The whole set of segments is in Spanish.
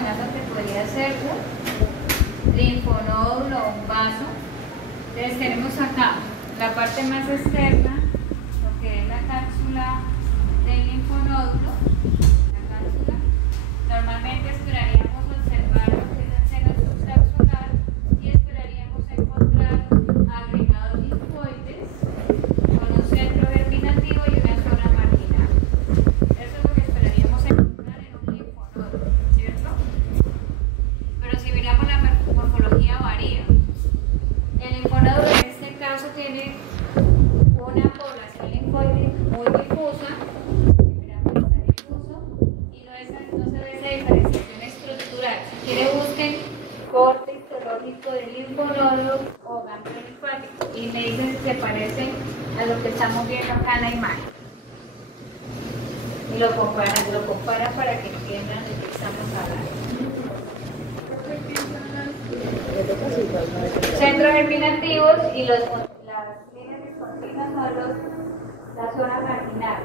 amenaza que podría ser un linfonódulo o un vaso. Entonces tenemos acá la parte más externa, lo que es la cápsula del linfonódulo. La cápsula. Normalmente esperaríamos observar lo que es el seno subcapsular y esperaríamos encontrar agregados linfoides con un centro germinativo y una zona marginal. Eso es lo que esperaríamos encontrar en un linfonódulo, ¿cierto? Pero si miramos la morfología varía. El linfonódulo en este caso tiene una población linfoide muy difusa, está difuso y no se ve esa diferenciación estructural. Si quiere busquen corte histológico del linfonódulo o ganglio linfático y me dicen si se parecen a lo que estamos viendo acá en la imagen. Y lo comparan para que entiendan de qué estamos hablando. Centros germinativos y las líneas discontinuas son la zona marginal.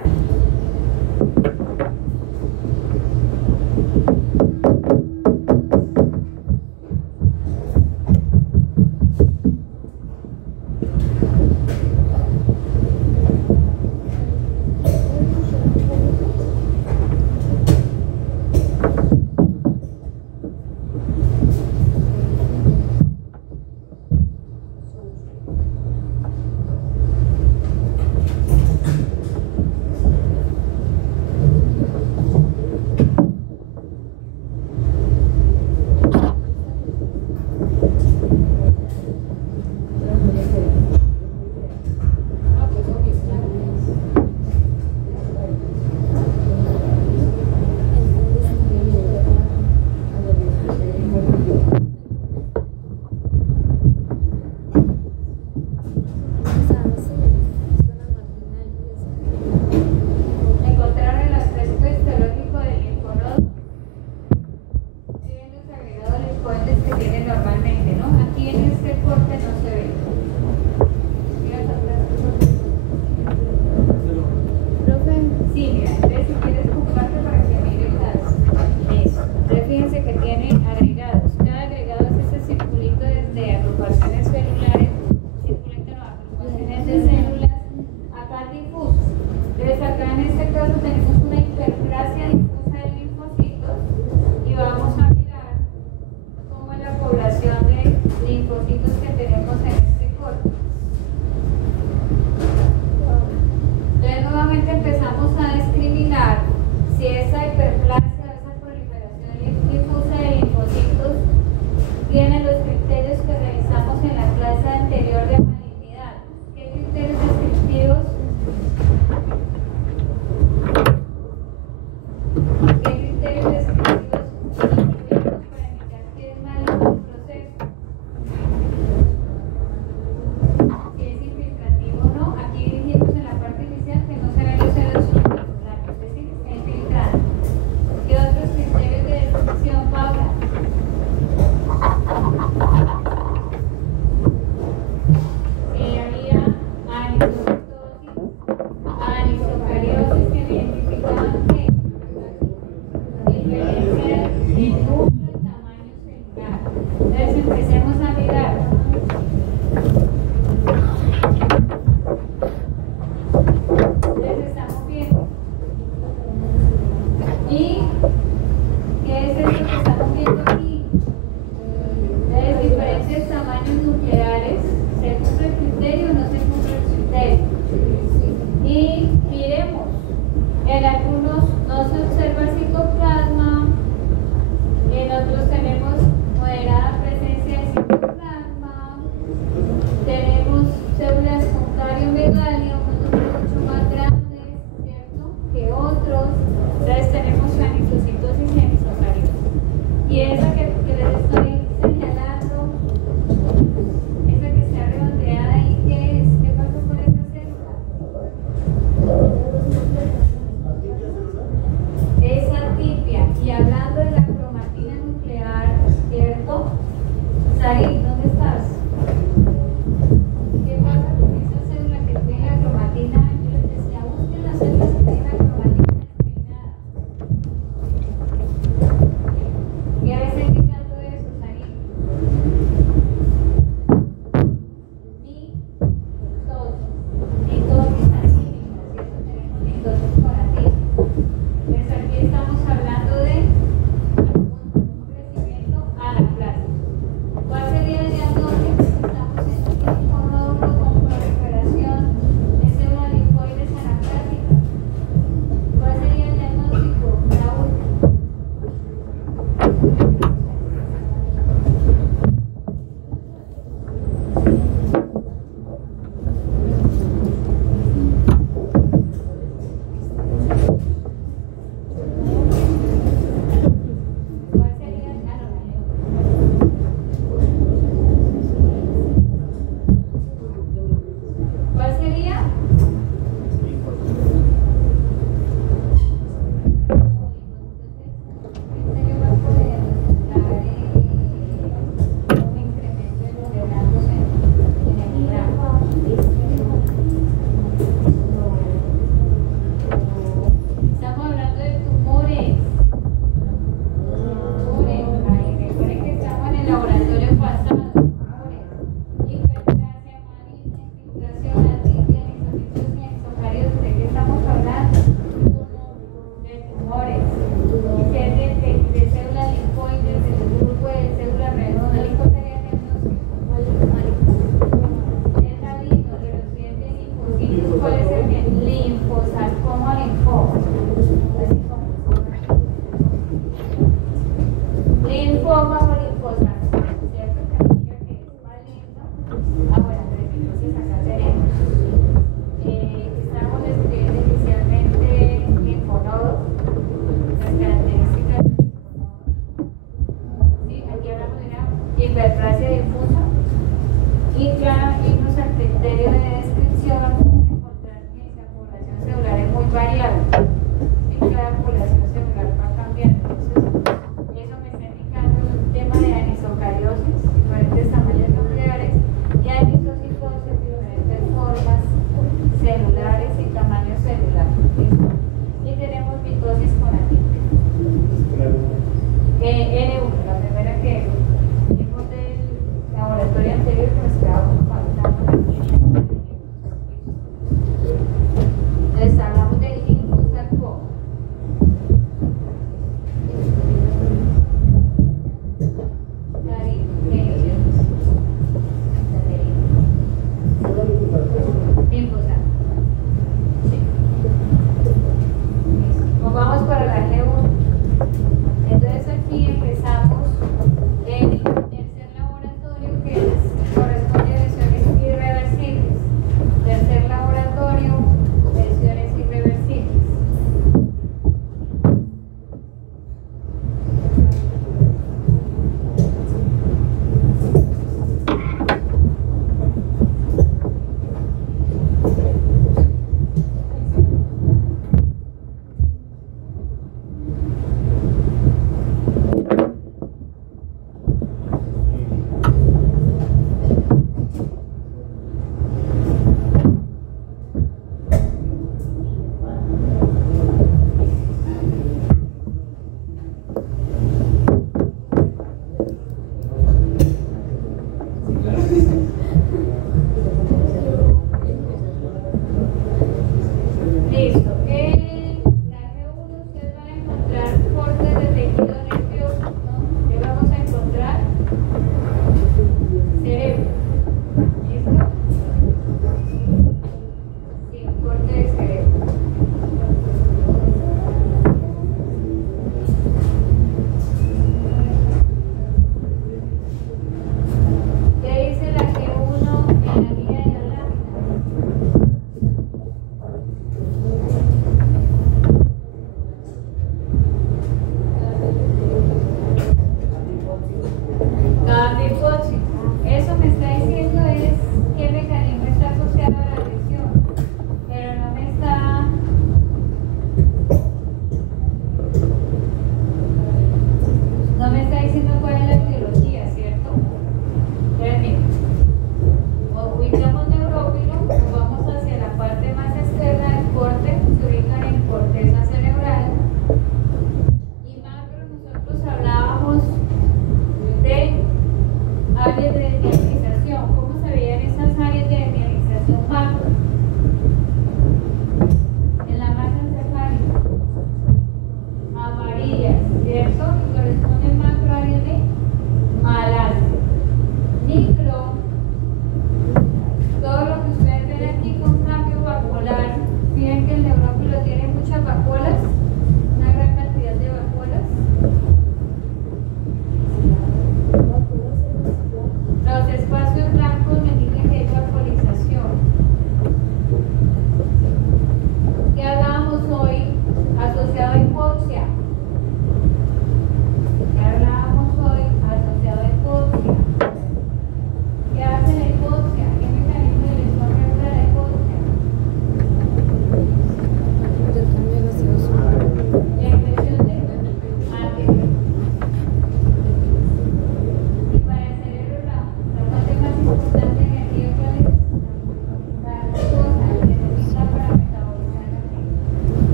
Tenemos moderada presencia de hiperplasia difusa. Y ya irnos al criterio de descripción, es encontrar que esa población celular es muy variable. Y cada población celular va cambiando. Entonces, eso me está indicando un tema de anisocariosis, diferentes tamaños nucleares, y anisocitosis, diferentes formas celulares y tamaño celular. ¿Listo? Y tenemos mitosis con atípica. N1, la primera que vimos del laboratorio anterior, que nos quedamos faltando aquí.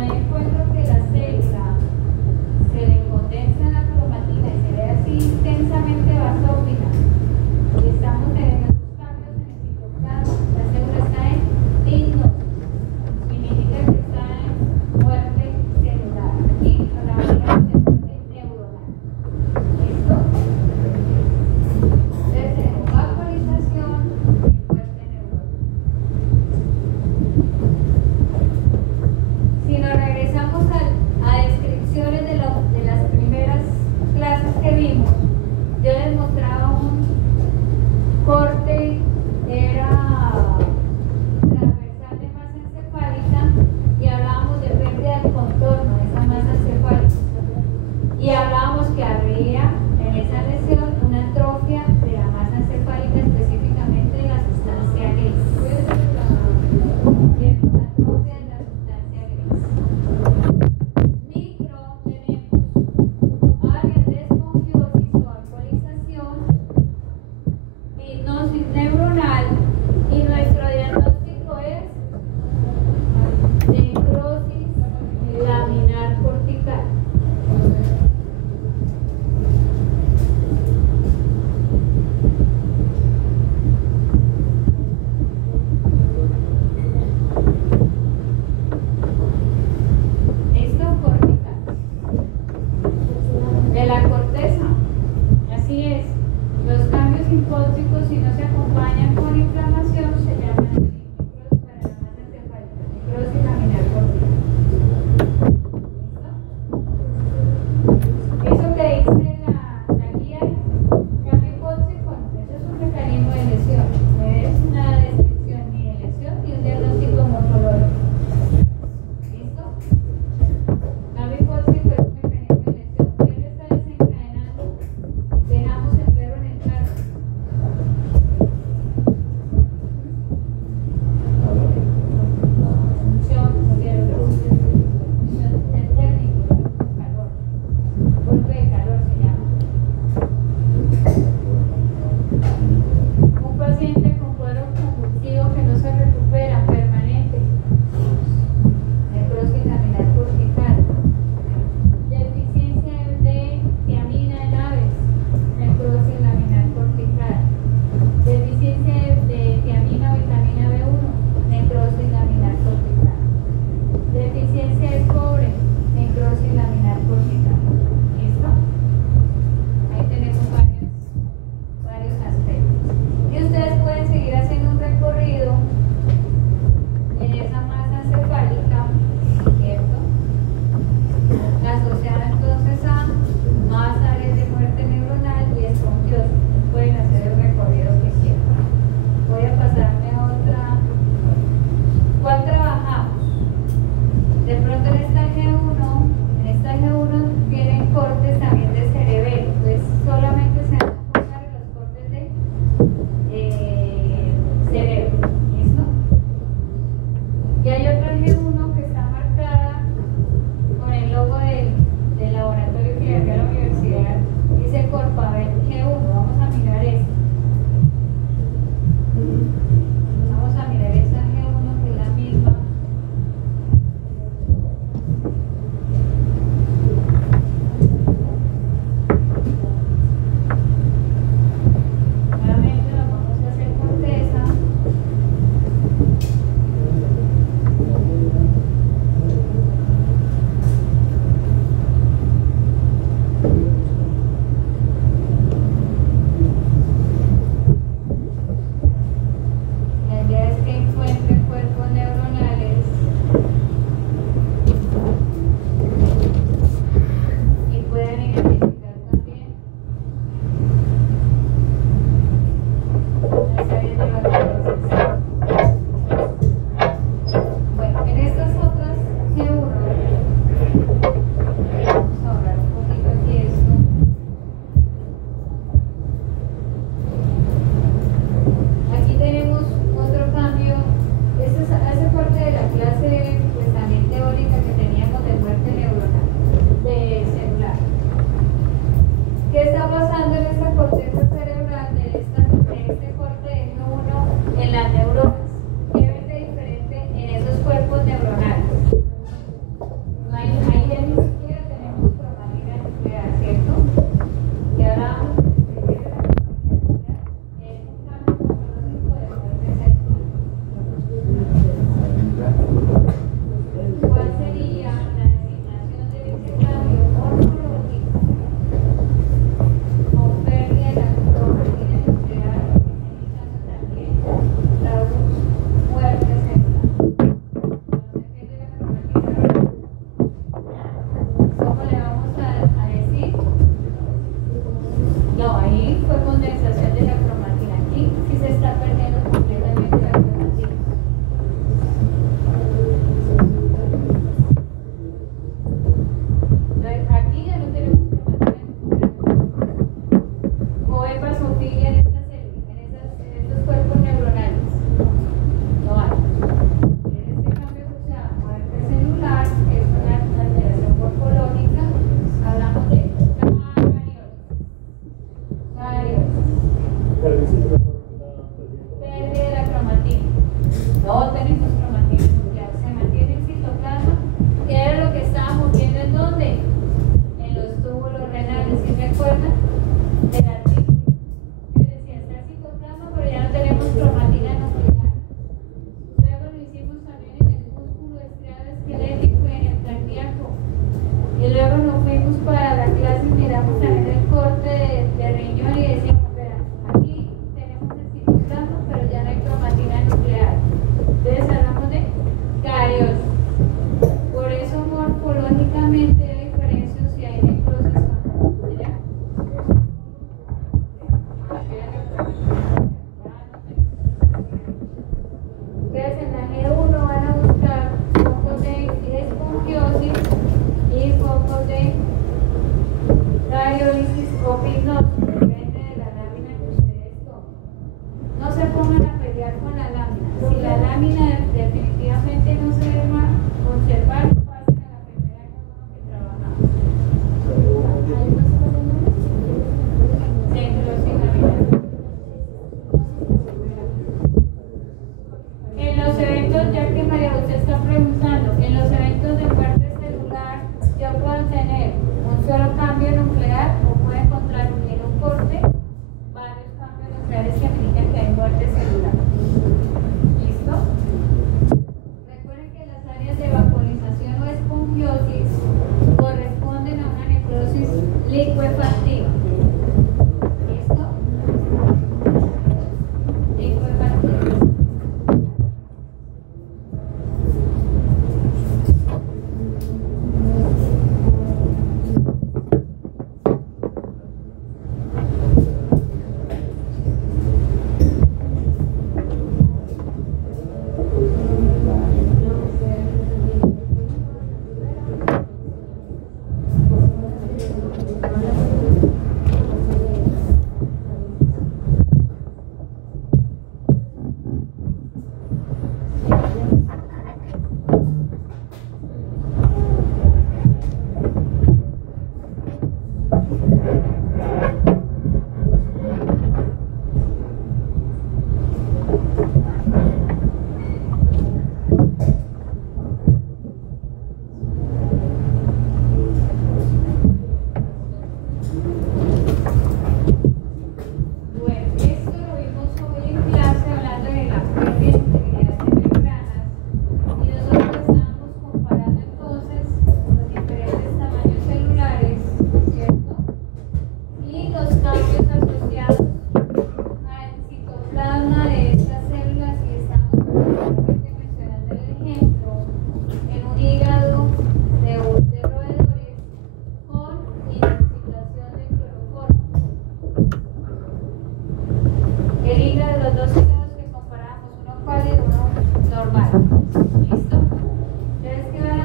hay encuentro que la célula se le condensa en la cromatina y se ve así intensamente basófila, y estamos teniendo estos cambios en el citoplasma, la célula está en hipnosis, significa que está en muerte celular. Aquí hablaríamos de muerte neuronal. ¿Listo? Entonces tenemos vaporización y muerte neuronal. Si nos regresamos a descripciones de las primeras clases que vimos, yo les mostraba un corte, era transversal de masa encefálica, y hablábamos de pérdida del contorno de esa masa encefálica. Y hablábamos que habría en esa lesión una atrofia de la masa encefálica, específicamente de la sustancia gris. ¿Cierto? Una atrofia de la sustancia gris. Micro tenemos áreas de esponjiosis o alcoholización, hipnosis neuronal, y nuestro diagnóstico es necrosis laminar cortical.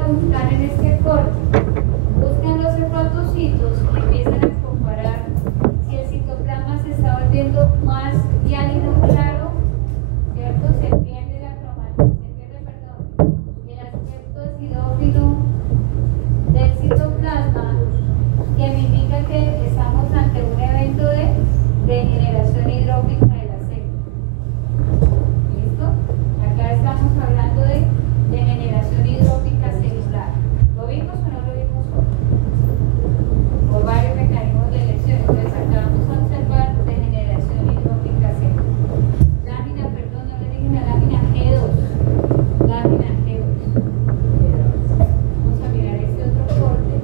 buscar en este corte. Buscan los hepatocitos y empiezan a comparar si el citoplasma se está volviendo más hialino claro, ¿cierto? Se pierde el aspecto acidófilo del citoplasma, que me indica que estamos ante un evento de degeneración hidrópica de la célula. ¿Listo? Acá estamos hablando de degeneración hidrópica celular. ¿Lo vimos o no lo vimos hoy? Por varios mecanismos de elección. Entonces acá vamos a observar degeneración hidrópica celular. Lámina, perdón, no le dije la lámina G2. Lámina G2. Vamos a mirar este otro corte.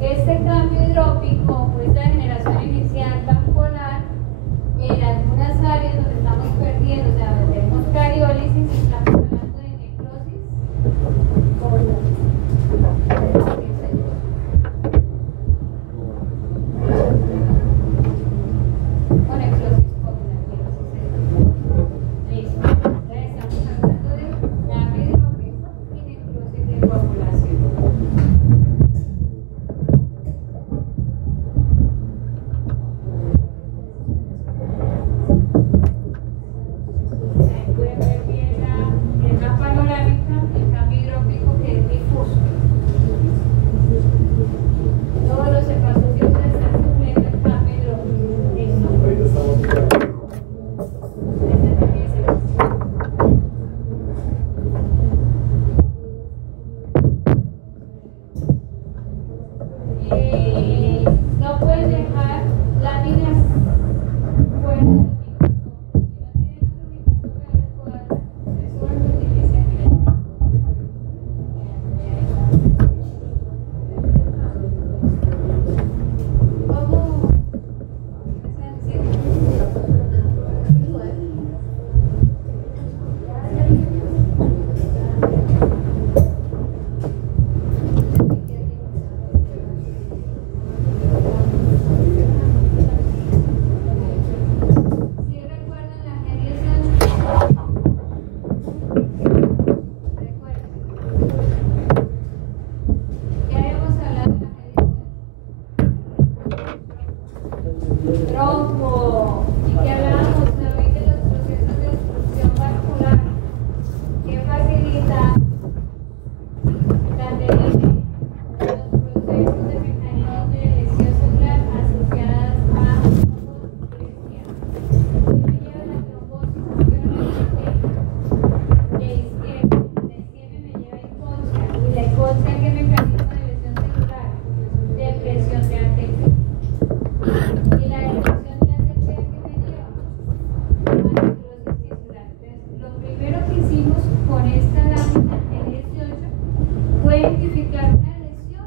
Este cambio hidrópico o esta degeneración inicial vascular en algunas áreas donde estamos perdiendo, o sea, donde tenemos cariólisis, estamos hablando de necrosis o necrosis copulativa. Listo. Entonces estamos hablando de cambio hidrópico y necrosis de coagulación. diagnosticar una lesión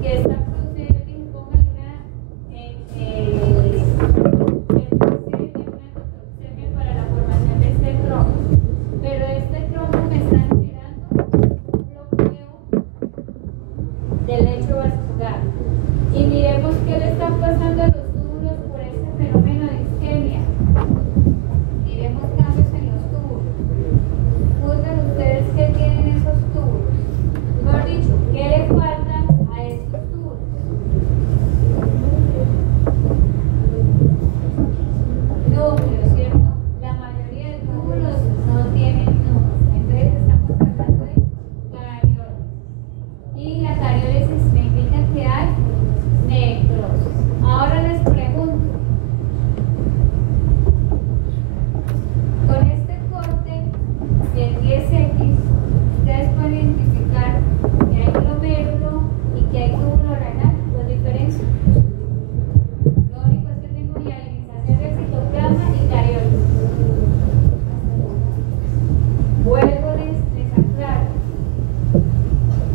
que esta procede, póngale una para la formación de este trombo, pero este trombo me está generando un bloqueo del lecho vascular. Y miremos qué le están pasando a los túbulos por este fenómeno de isquemia. Miremos cambios en los túbulos. Juzguen ustedes qué tienen esos túbulos. Mejor dicho, ¿qué le falta a estos túbulos? Núcleos, ¿cierto? La mayoría de túbulos no tienen núcleos. Entonces estamos hablando de cariólisis. Y la cariólisis significa que hay necrosis. Ahora les pregunto, con este corte del 10X, ustedes pueden identificar que hay glomérulo y que hay túbulo renal. ¿Los diferencio? Lo único es que tengo hialinización del citoplasma y cariólisis. Vuelvo, les aclaro.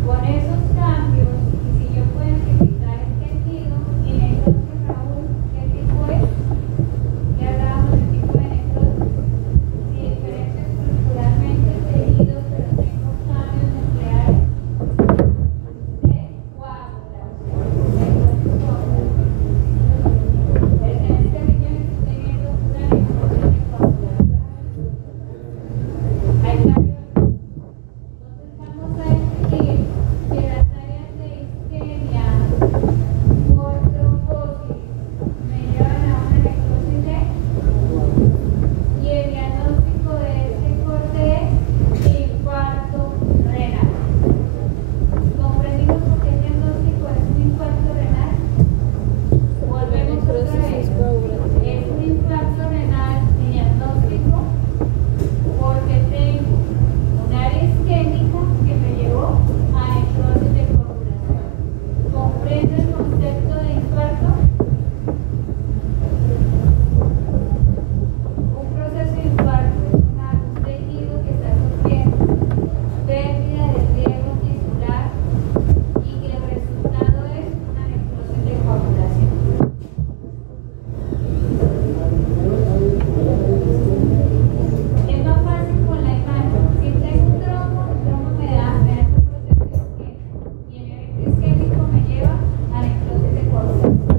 Con esos cambios, y si yo puedo identificar el tejido, y entonces Raúl, ¿qué tipo es? Ya hablábamos del tipo de necrosis. Si diferencia estructuralmente el tejido, pero tengo cambios nucleares de coagulación. En este riñón estoy teniendo una necrosis de coagulación. Hay cambios. Entonces vamos a decir que las áreas de isquemia por trombosis me llevan a una necrosis y el diagnóstico de este corte es infarto renal. ¿Comprendimos por qué el diagnóstico es un infarto renal? Volvemos otra vez. Es un infarto renal mi diagnóstico porque tengo un área isquémica que me llevó a necrosis de coagulación. ¿Comprende el concepto de infarto? Un proceso de infarto es un tejido que está sufriendo pérdida de riego tisular y que el resultado es una necrosis de coagulación. Es más fácil con la imagen. Si tengo un trombo, el trombo me da este proceso de isquemia y el evento isquémico me lleva a necrosis de coagulación.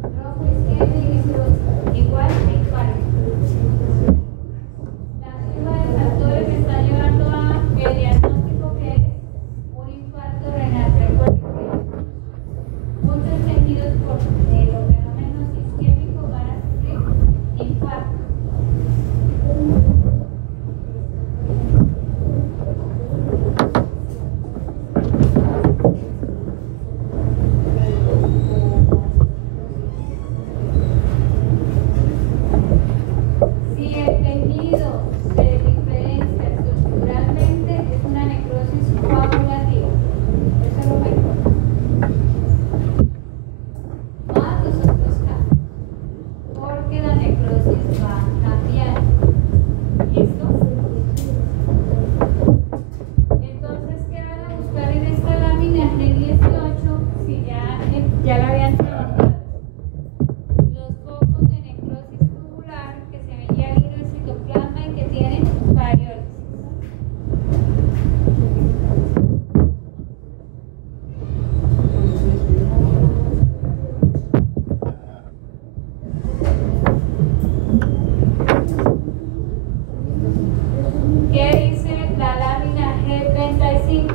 Trombo, isquemia y necrosis, igual a infarto. La suma de factores me está llevando a el diagnóstico que es un infarto renal. Recuerden que muchos tejidos por los fenómenos isquémicos van a sufrir infarto. Si el tejido se diferencia estructuralmente, es una necrosis coagulativa. Eso es lo mejor. Más los otros cambios. Porque la necrosis va a cambiar. ¿Listo? Entonces, ¿qué van a buscar en esta lámina G18? Si ya la habían trabajado. Los focos de necrosis tubular que se ven ya en el citoplasma y que tienen cariólisis. ¿Qué dice la lámina G35?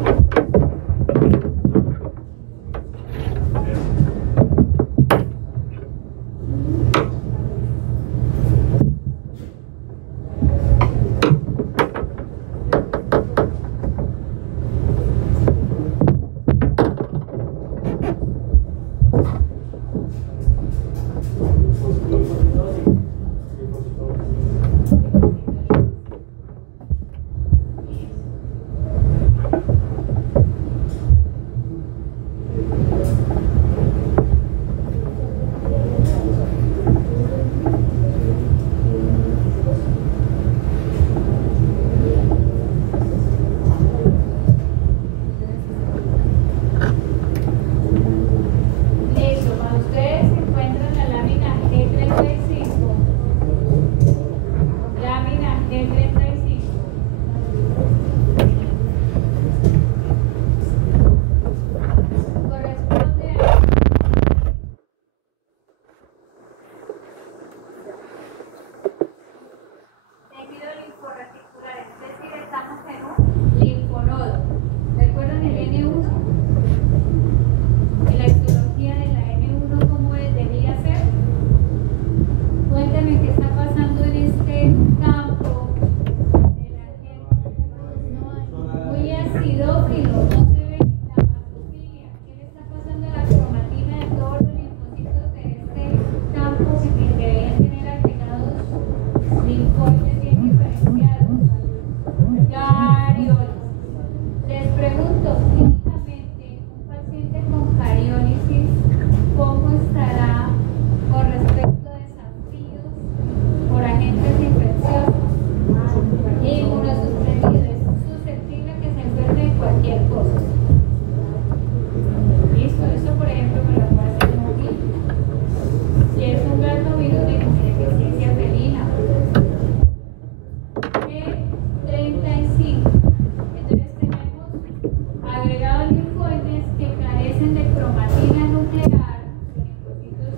padecen de cromatina nuclear, linfocitos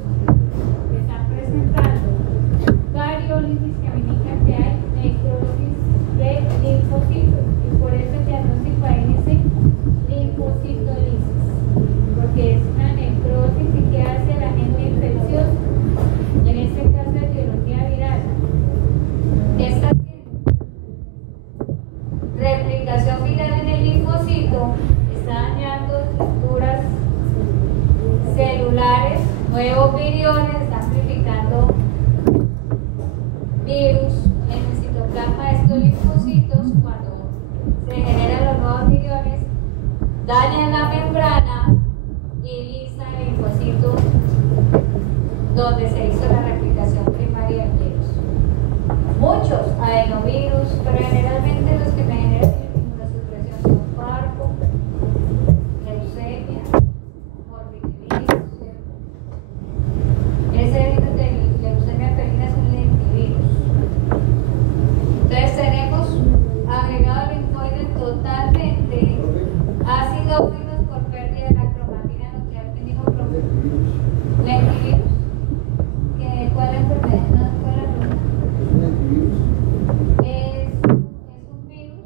que están presentando cariólisis, que indica que hay necrosis de linfocitos, y por eso el diagnóstico ahí dice linfocitolisis, porque es una necrosis y que hace el agente infeccioso, en este caso de biología viral. ¿Qué está haciendo? Replicación viral en el linfocito, está dañando estructuras celulares, nuevos viriones, está amplificando virus en el citoplasma de estos linfocitos. Cuando se generan los nuevos viriones, dañan la membrana y lisa el linfocito donde se hizo la replicación primaria del virus. Muchos adenovirus, pero generalmente los que me generan inmunosupresión son parvo, leucemia, morbillivirus. Ese virus de leucemia felina es un lentivirus. Entonces tenemos agregado linfoide totalmente acidófilos por pérdida de la cromatina nuclear. ¿Quién dijo lentivirus? ¿Cuál es la enfermedad? ¿No? ¿Cuál es la pregunta? Es un virus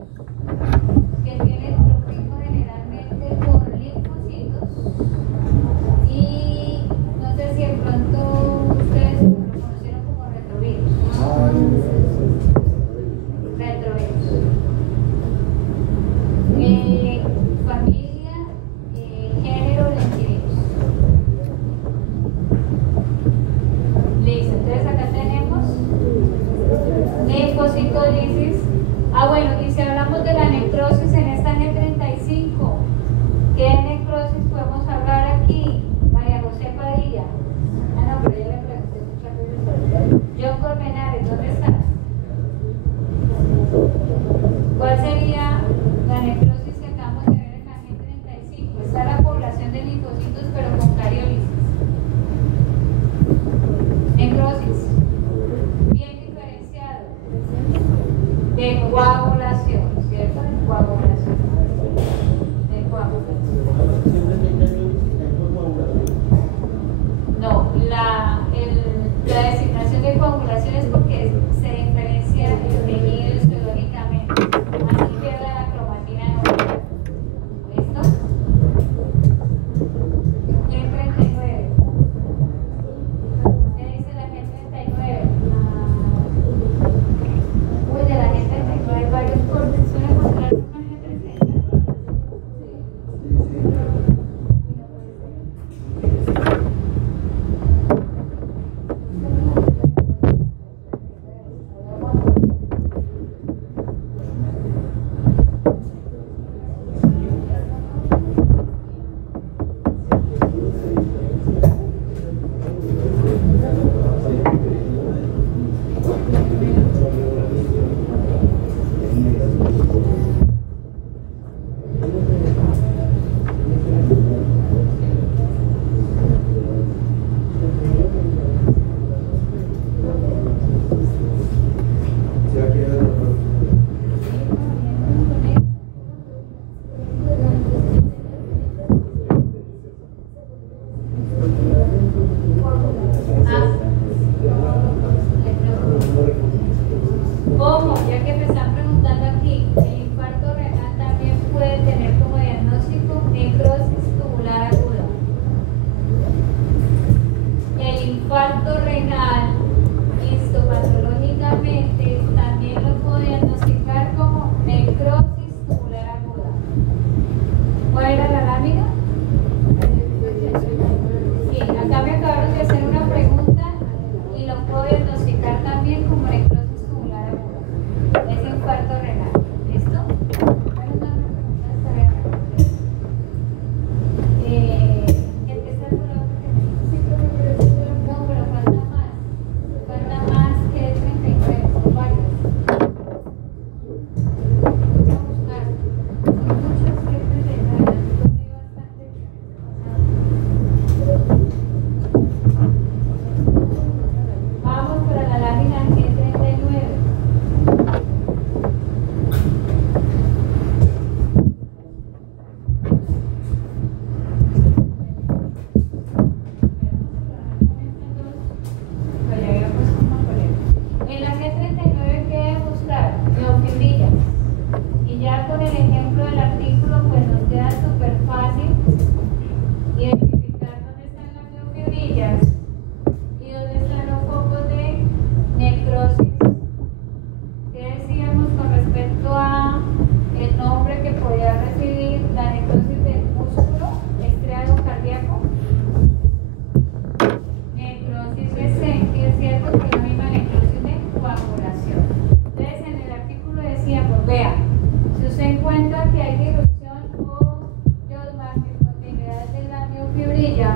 miofibrilla.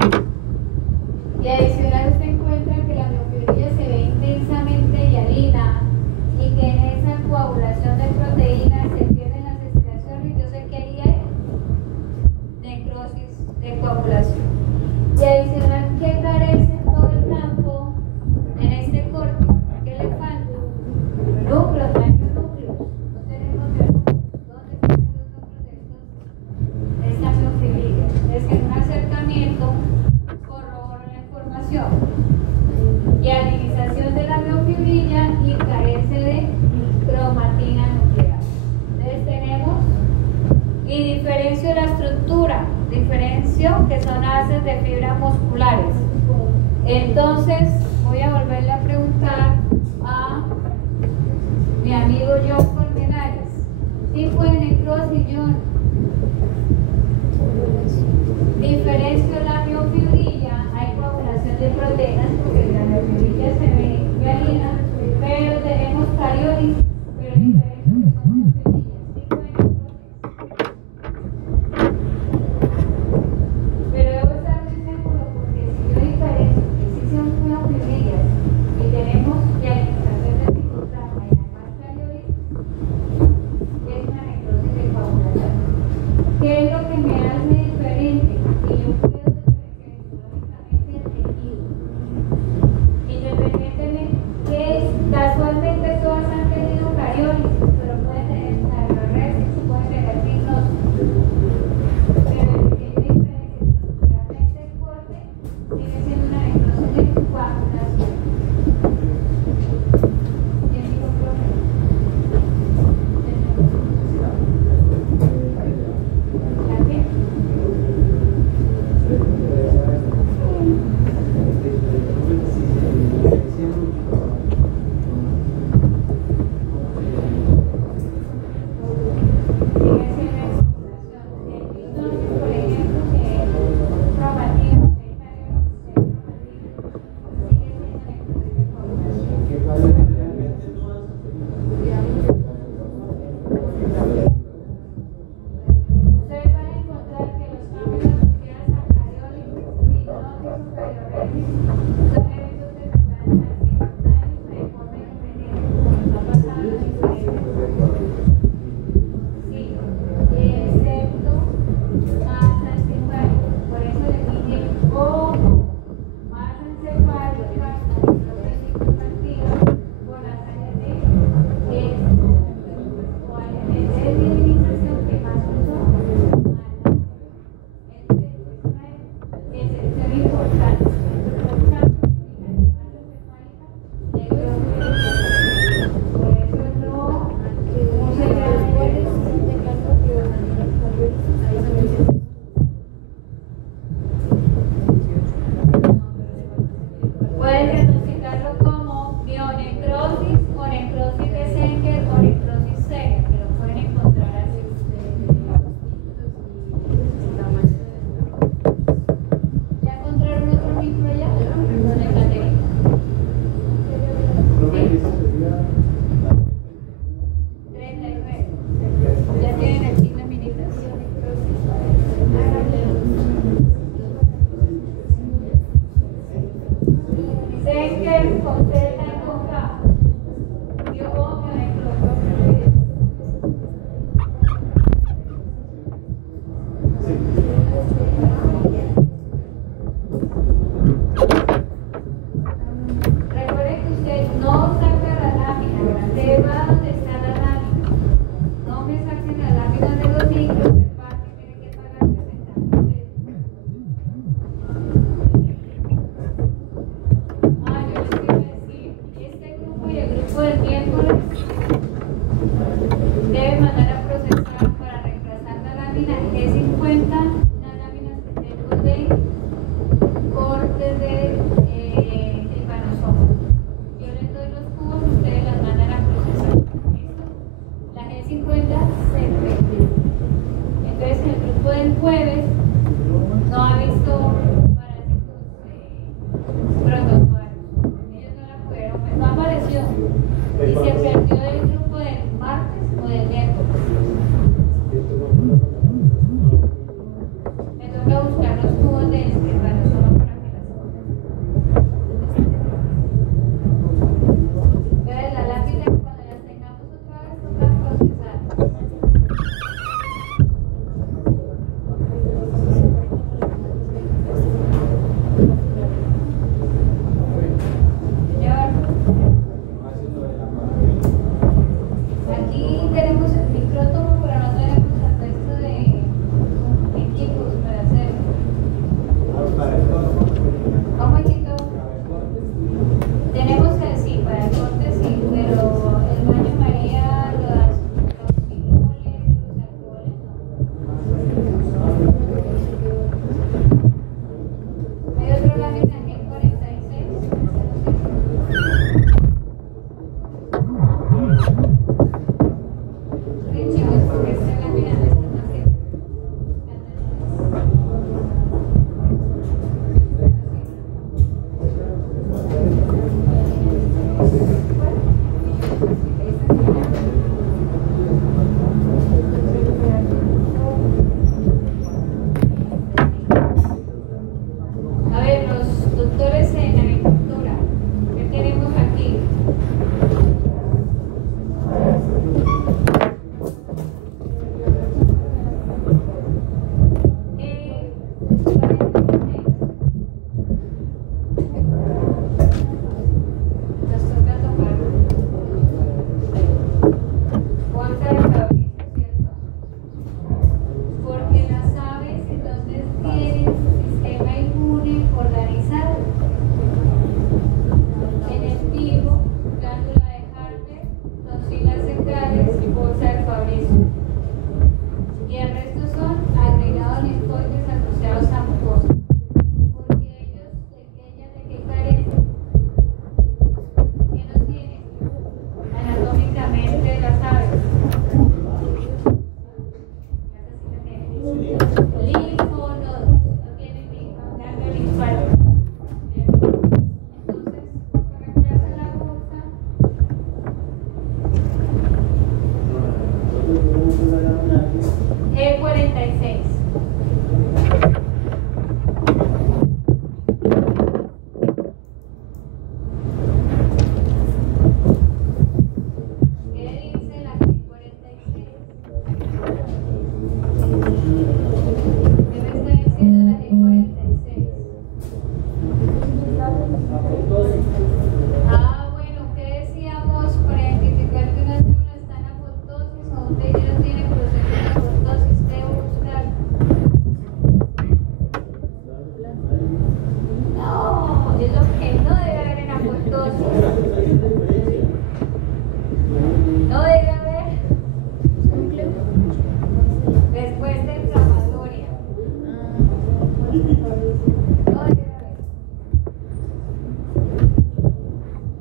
Y adicional usted encuentra que la miofibrilla se ve intensamente hialina y que en esa coagulación de proteínas se pierden las excreciones. Yo sé que ahí hay necrosis de coagulación. Y adicional que carece todo el campo en este corte. ¿Qué le falta? Núcleos, núcleos. No tenemos núcleos. ¿Dónde están los núcleos de esta miofibrilla? Es que en un acercamiento corrobora la información. Hialinización de la miofibrilla y carece de cromatina nuclear. Entonces tenemos, y diferencio la estructura, diferencio que son haces de fibras musculares. Entonces voy a volverle a preguntar a mi amigo John Colmenares, tipo de necrosis, John. Diferencio la miofibrilla, hay coagulación de proteínas porque la miofibrilla se ve hialina, pero tenemos cariólisis, pero diferencio que son miofibrillas, tipo de necrosis. Pero debo estar muy seguro porque si yo diferencio que sí son miofibrillas y tenemos hialinización del citoplasma y además cariólisis, es una necrosis de coagulación. ¿Qué es lo que me hace diferente? Que yo puedo diferenciar histológicamente el tejido. Independientemente que casualmente todas han tenido cariólisis, pero pueden tener cardiorresis, pueden tener fibrosis. Pero el que yo diferencie estructuralmente el corte sigue siendo una necrosis de coagulación. ¿Tiene ningún problema? ¿La qué? Ustedes van a encontrar que los cambios asociados a cariólisis, fibrosis o cardiorresis son eventos que se dan simultáneos o de forma independiente, como nos ha pasado en diferentes. Sí, excepto masa encefálica. Por eso le dije, ojo, masa encefálica, partida por las áreas de o áreas de desmineralización que más uso. Es excepción importante. Por eso no se puede diagnosticarlo como mionecrosis o necrosis de Senger o necrosis Seger, que lo pueden encontrar así. ¿Ya encontraron otro micro allá? ¿Dónde Caterina? ¿Sí? 39. ¿Ya tienen el signo minitas? Senger con Z y con K. Yo pongo necrosis. Recuerden que usted no saca la lámina, se va donde está la lámina. No me saquen la lámina de los micros, el parque tiene que pagar 60.000 pesos. Yo les quiero decir, este grupo y el grupo del miércoles deben mandar a procesar para reemplazar la lámina G50, una lámina que tengo de cortes de tripanosoma. Yo les doy los cubos, ustedes las mandan a procesar. ¿Listo? La G50 se vende. Entonces, en el grupo del jueves no ha visto parásitos protozoarios. Ellos no la pudieron ver, no apareció. Y se perdió del grupo del martes o del miércoles. Me toca buscar los cubos de este.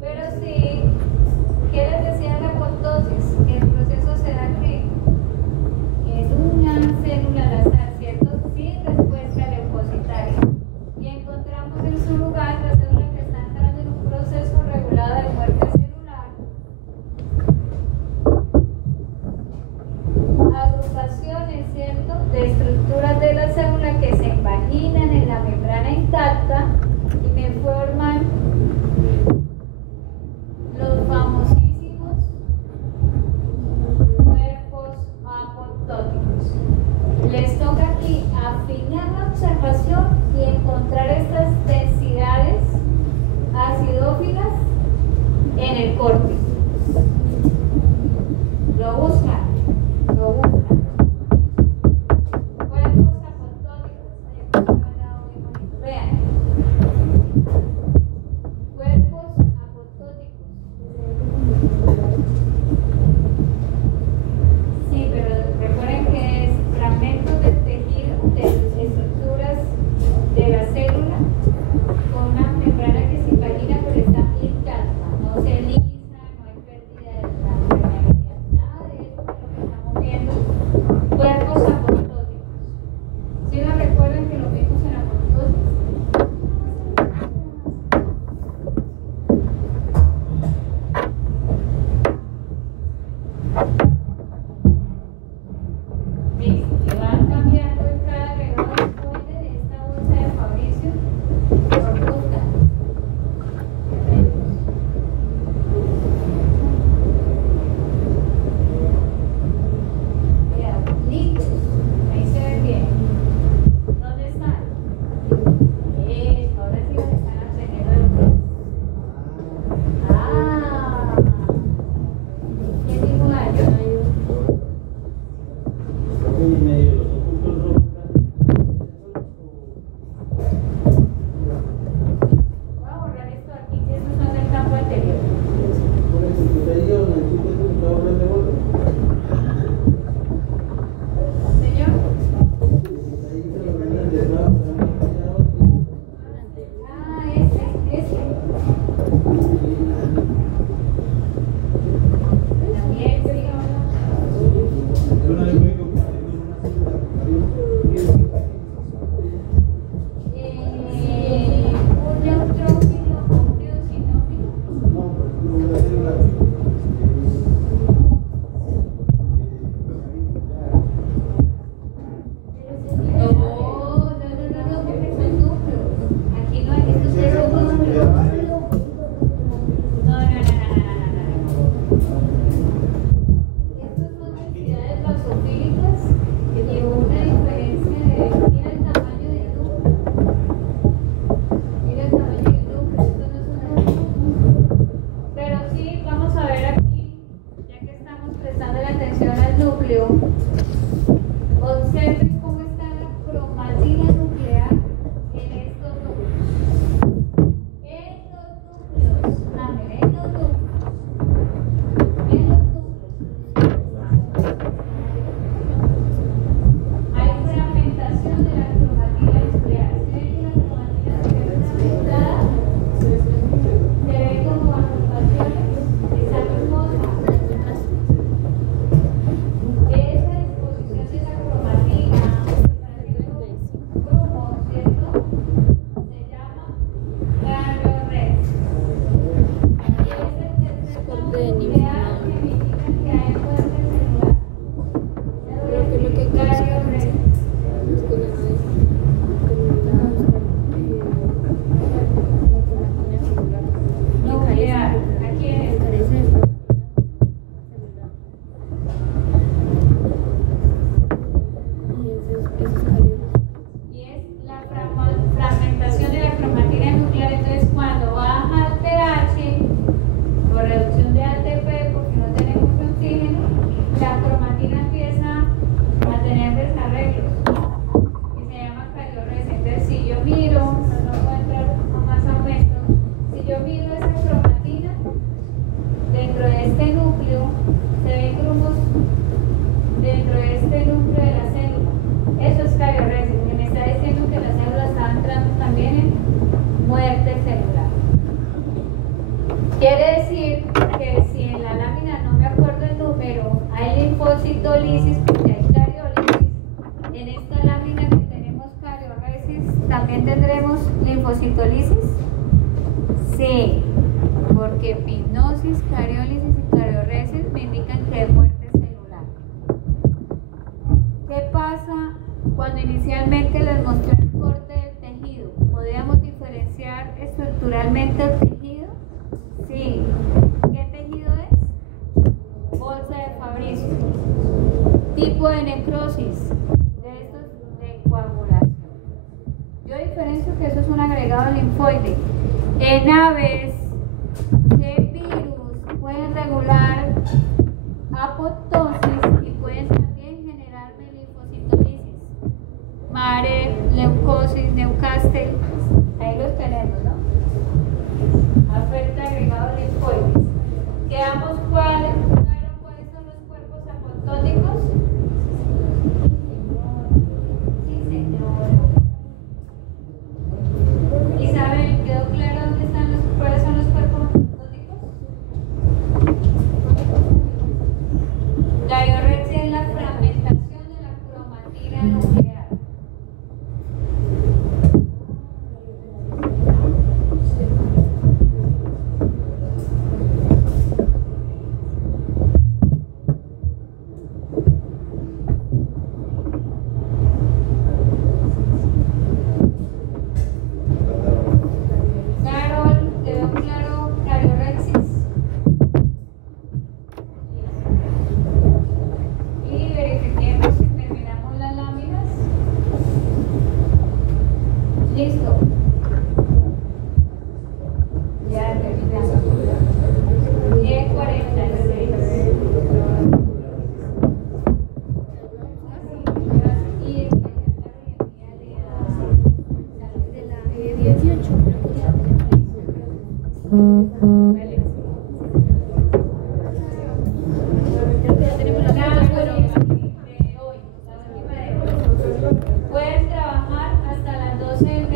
Pero sí, ¿qué les decía la apoptosis? El proceso se da que en una célula al azar, ¿cierto? Sin respuesta leucocitaria. Y encontramos en su lugar la célula que está entrando en un proceso regulado de muerte celular. Agrupaciones, ¿cierto?, de estructuras de la célula que se imaginan en la memoria también tendremos linfocitolisis. Sí, porque epignosis, cariólisis y carioresis me indican que hay muerte celular. ¿Qué pasa cuando inicialmente les mostré el corte del tejido? ¿Podríamos diferenciar estructuralmente el tejido? Sí. ¿Qué tejido es? Bolsa de Fabricio. Tipo de necrosis, de estos de coagulación. Yo diferencio que eso es un agregado linfoide. En aves, ¿qué virus pueden regular apoptosis y pueden también generar linfocitolisis? Mare, leucosis, Newcastle, ahí los tenemos, ¿no? Afecta agregados linfoides. Quedamos cuáles son los cuerpos apoptóticos. Sí, señor. Isabel, ¿quedó claro dónde están cuáles son los cuerpos apoptóticos? La diorexia es la fragmentación de la cromatina nuclear. Pueden trabajar hasta las 12 del